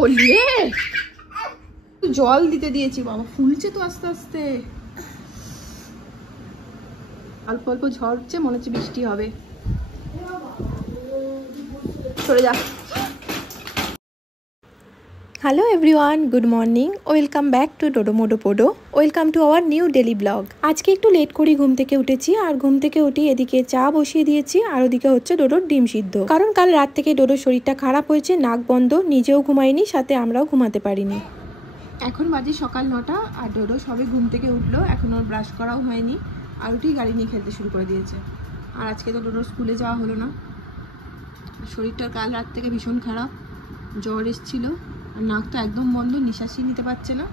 ওলে জল দিতে দিয়েছি বাবা, ফুলছে তো আস্তে আস্তে। অল্প অল্প ঝরছে, মনে হচ্ছে বৃষ্টি হবে। সরে যা। Hello everyone, good morning, welcome back to Dodo Modo Podo, welcome to our new daily blog. আজকে একটু লেট করে ঘুম থেকে উঠেছি, আর ঘুম থেকে উঠে এদিকে চা বসিয়ে দিয়েছি, আর ওদিকে হচ্ছে ডোডোর ডিম সিদ্ধ। কারণ কাল রাত থেকে ডোডোর শরীরটা খারাপ হয়েছে, নাক বন্ধ, নিজেও ঘুমায়নি, সাথে আমরাও ঘুমাতে পারিনি। এখন বাজে সকাল 9টা, আর ডোডো সবে ঘুম থেকে উঠলো, এখন ওর ব্রাশ করাও হয়নি, আর উঠেই গাড়ি নিয়ে খেলতে শুরু করে দিয়েছে। আর আজকে তো ডোডোর স্কুলে যাওয়া হলো না, শরীরটা কাল রাত থেকে ভীষণ খারাপ, জ্বর এসেছিলো, আর নাক তো একদম বন্ধ, নিঃশ্বাসই নিতে পারছে না।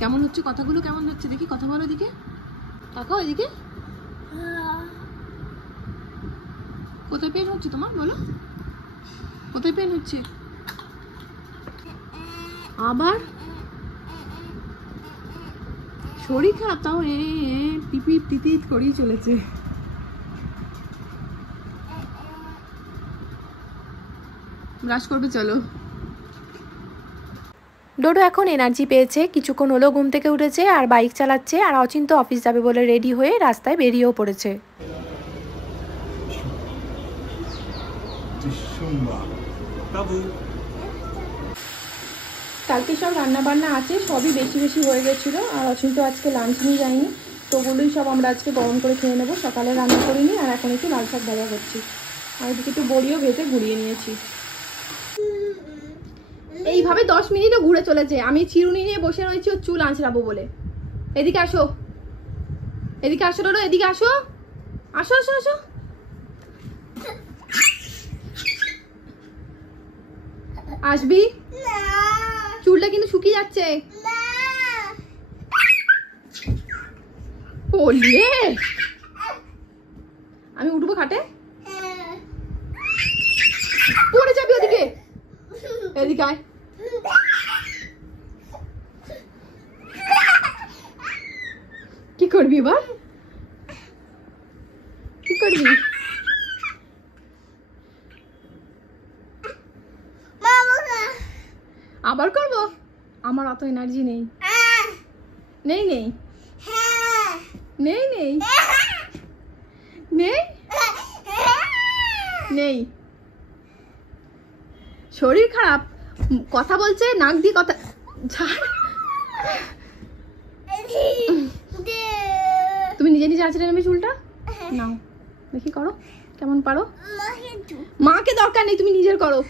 কেমন হচ্ছে কথাগুলো, কেমন হচ্ছে দেখি, কথা বলো এদিকে, তাকাও এদিকে। কোথায় পেন হচ্ছে তোমার, বলো কোথায় পেন হচ্ছে? আবার শরীর খারাপ, তাও পিপি পিপিত করেই চলেছে। ব্রাশ করবে, চলো। ডোডো এখন এনার্জি পেয়েছে, কিছুক্ষণ হলো ঘুম থেকে উঠেছে আর বাইক চালাচ্ছে, আর অচিন্ত অফিস যাবে বলে রেডি হয়ে রাস্তায় বেরিয়েও পড়েছে। কালকে সব রান্না বান্না আছে, সবই বেশি বেশি হয়ে গেছিলো, আর অচিন্ত আজকে লাঞ্চ নিয়ে যায়নি, তো ওগুলোই সব আমরা আজকে গরম করে খেয়ে নেবো। সকালে রান্না করিনি, আর এখন একটু লাল শাক ভাজা করছি, আর এদিকে একটু বড়িও ভেজে ঘুরিয়ে নিয়েছি। এইভাবে 10 মিনিটও ঘুরে চলেছে, আমি চিরুনি নিয়ে বসে রয়েছি ওর চুল আঁচড়াবো বলে। এদিকে আসো, এদিকে আসো ডোডো, এদিকে আসো, আসো আসো আসো। আসবি? চুলটা কিন্তু শুকিয়ে যাচ্ছে। বললে আমি উঠবো খাটে, পড়ে যাবি ওদিকে, এদিকে আয়। কি করবি এবার, কি করবি? আবার করবো? আমার অত এনার্জি নেই, নেই নেই নেই নেই নেই নেই, শরীর খারাপ, কথা বলছে, নাক দিয়ে কথা। তুমি নিজে নিজে আঁচড়ে নেবে চুলটা, নাও দেখি, করো কেমন পারো। মাকে দরকার নেই, তুমি নিজের করো।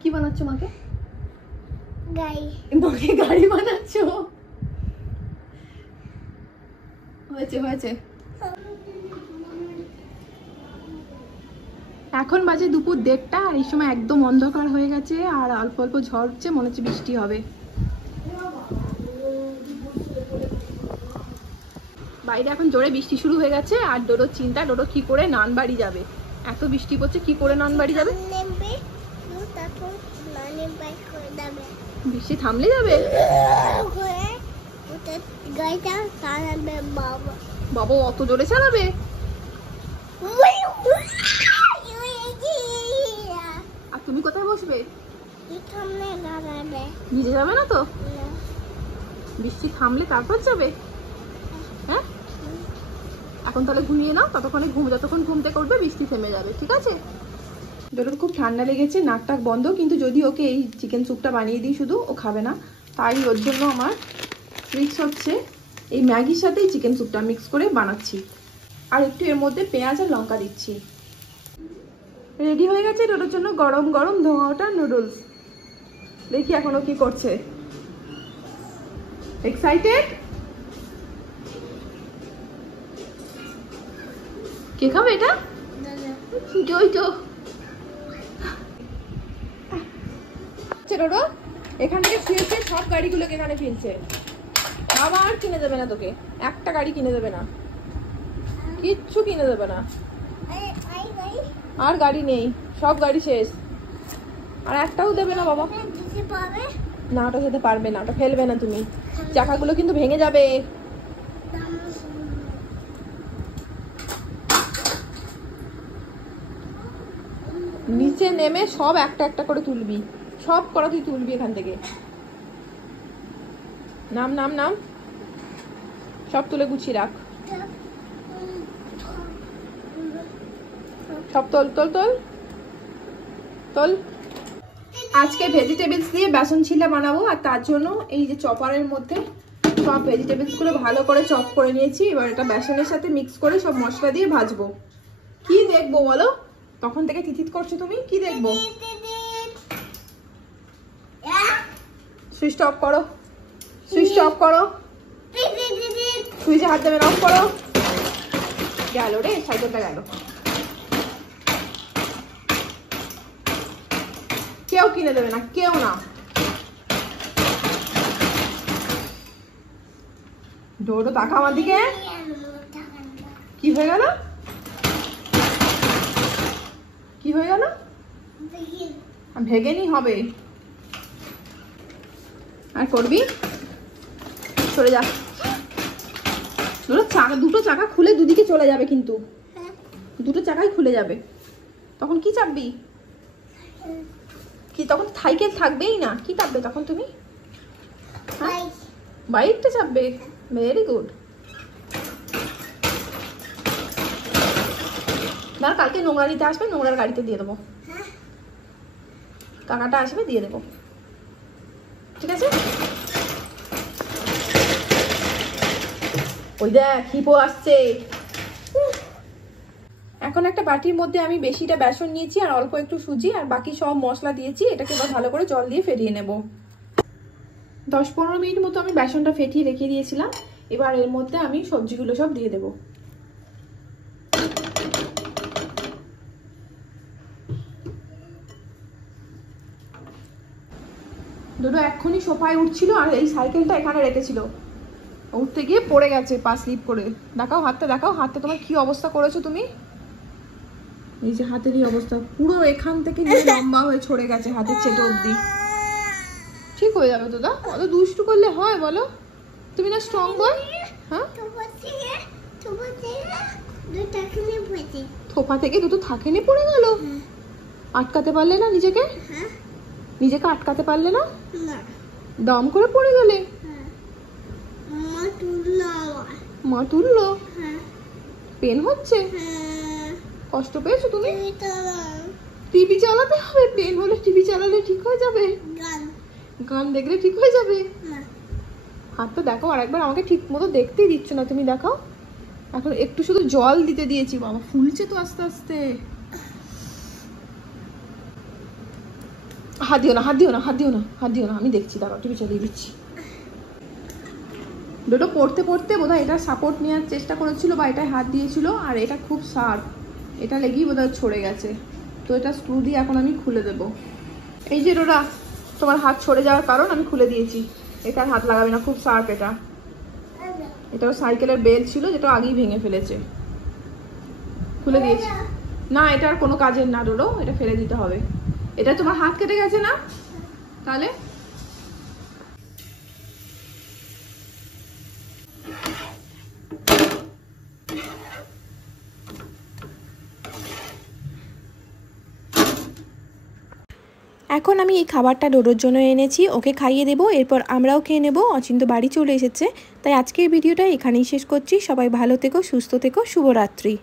কি বানাচ্ছ মাকে? গাড়ি। মাকে গাড়ি বানাচ্ছ? হয়েছে হয়েছে। এখন বাজে দুপুর 1:30, আর এই সময় একদম অন্ধকার হয়ে গেছে, আর অল্প অল্প ঝরছে, মনে হচ্ছে বৃষ্টি হবে। বাইরে এখন জোরে বৃষ্টি শুরু হয়ে গেছে, আর ডোডোর চিন্তা, ডোডো কি করে নান বাড়ি যাবে, এত বৃষ্টি পড়ছে, কি করে নান বাড়ি যাবে? বৃষ্টি থামলে যাবে? বাবা অত জোরে চালাবে? আর তুমি কোথায় বসবে? নিজে যাবে না তো? বৃষ্টি থামলে তারপর যাবে? হ্যাঁ, এখন তাহলে ঘুমিয়ে নাও, ততক্ষণে যতক্ষণ ঘুমতে করবে বৃষ্টি থেমে যাবে, ঠিক আছে? ডোডোর খুব ঠান্ডা লেগেছে, নাক টাক বন্ধ, কিন্তু যদি ওকে এই চিকেন স্যুপটা বানিয়ে দিই শুধু, ও খাবে না। তাই ওর জন্য আমার ট্রিক্স হচ্ছে, এই ম্যাগির সাথেই চিকেন স্যুপটা মিক্স করে বানাচ্ছি, আর একটু এর মধ্যে পেঁয়াজ আর লঙ্কা দিচ্ছি। রেডি হয়ে গেছে ডোডোর জন্য গরম গরম ধোঁয়া ওঠা নুডলস। দেখি এখন ও কি করছে। এক্সাইটেড? কে খাবে এটা? জয় তো ডোডো এখান থেকে শুয়ে শুয়ে সব গাড়িগুলোকে এখানে ফেলছে। আবার কিনে দেবে না তোকে, একটা গাড়ি কিনে দেবে না, কিচ্ছু কিনে দেবে না, আর গাড়ি নেই, সব গাড়ি শেষ, আর একটাও দেবে না বাবা। না, ওটা যেতে পারবে না, ওটা ফেলবে না তুমি, চাকাগুলো কিন্তু ভেঙে যাবে। নিচে নেমে সব একটা একটা করে তুলবি, সব করা তুই তুলবি এখান থেকে। নাম নাম নাম, সব তুলে গুছিয়ে রাখ, সব তোল তোল তোল তোল। আজকে ভেজিটেবলস দিয়ে বেসন চিলা বানাবো, আর তার জন্য এই যে চপারের মধ্যে সব ভেজিটেবলস গুলো ভালো করে চপ করে নিয়েছি। এবার এটা বেসনের সাথে মিক্স করে সব মশলা দিয়ে ভাজবো। কি দেখবো বলো? তখন থেকে তিতিত করছো তুমি, কি দেখবো? সুইচ অফ করো, সুইচ অফ করো, সুইচে হাত দেবে, অফ করো। গেল রে, সাইকেলটা গেল। কেউ কিনে দেবে না, কেউ না। ডোডো তাকা আমার দিকে। কি হয়ে গেল? কি হয়ে গেল? ভেঙে নি হবে। আর করবি? চলে যা। দুটো চাকা খুলে দুদিকে চলে যাবে, কিন্তু দুটো চাকাই খুলে যাবে। তখন কি চাপবি? কি তখন সাইকেল থাকবেই না, কি চাপবে তখন তুমি? বাইকটা চাপবে। Very good. না, কালকে নোংরা নিতে আসবে, নোংরার গাড়িতে দিয়ে দেবো। কাকাটা আসবে, দিয়ে দেবো, ঠিক আছে? ওই দেখ হিপো আসছে। এখন একটা বাটির মধ্যে আমি বেশিটা বেসন নিয়েছি আর অল্প একটু সুজি আর বাকি সব মশলা দিয়েছি। এটাকে এবার ভালো করে জল দিয়ে ফেটিয়ে নেব। 10-15 মিনিট মতো আমি বেসনটা ফেটিয়ে রেখে দিয়েছিলাম। এবার এর মধ্যে আমি সবজিগুলো সব দিয়ে দেবো। দুটো এক্ষুনি সোফায় উঠছিল আর এই সাইকেলটা এখানে রেখেছিল, উঠতে গিয়ে পড়ে গেছে পা স্লিপ করে। দেখাও হাতটা, দেখাও হাতটা তোমার কি অবস্থা করেছো তুমি। এই যে হাতের এই অবস্থা, পুরো এখান থেকে নিয়ে লম্বা হয়ে ছড়ে গেছে হাতের ছেটো অব্দি। ঠিক হয়ে যাবে তো? দা অত দুষ্টু করলে হয় বলো? তুমি না স্ট্রং বয়। হ্যাঁ, থোপা থেকে দুটো থাকেনি পড়ে গেল। আটকাতে পারলে না নিজেকে? নিজেকে আটকাতে পারলে না? দম করে পড়ে গেলে? মা তুললো? পেন হচ্ছে? কষ্ট পেয়েছো তুমি? টিভি চালাতে হবে? পেন হলে টিভি চালালে ঠিক হয়ে যাবে? গান দেখলে ঠিক হয়ে যাবে? হাতটা দেখো আর একবার, আমাকে ঠিক মতো দেখতেই দিচ্ছ না তুমি। দেখাও, এখন একটু শুধু জল দিতে দিয়েছি। বাবা ফুলছে তো আস্তে আস্তে। হাত দিও না, হাত দিও না, হাত দিও না, হাত দিও না, আমি দেখছি, দাঁড়াও টিভি চালিয়ে দিচ্ছি। দুটো পড়তে পড়তে বোধহয় এটা সাপোর্ট নেওয়ার চেষ্টা করেছিল বা এটায় হাত দিয়েছিল, আর এটা খুব শার্প, এটা লেগেই বোধহয় ছড়ে গেছে। তো এটা স্ক্রু দিয়ে এখন আমি খুলে দেব। এই যে ডোরা, তোমার হাত ছড়ে যাওয়ার কারণ আমি খুলে দিয়েছি। এটার হাত লাগাবে না, খুব শার্প এটা। এটাও সাইকেলের বেল ছিল, যেটা আগেই ভেঙে ফেলেছে। খুলে দিয়েছি। না, এটা আর কোনো কাজের না ডোরো, এটা ফেলে দিতে হবে। এটা তোমার হাত কেটে গেছে না? তাহলে এখন আমি এই খাবারটা ডোডোর জন্য এনেছি, ওকে খাইয়ে দেবো, এরপর আমরাও খেয়ে নেবো। অচিন্ত বাড়ি চলে এসেছে, তাই আজকের ভিডিওটা এখানেই শেষ করছি। সবাই ভালো থেকো, সুস্থ থেকো, শুভরাত্রি।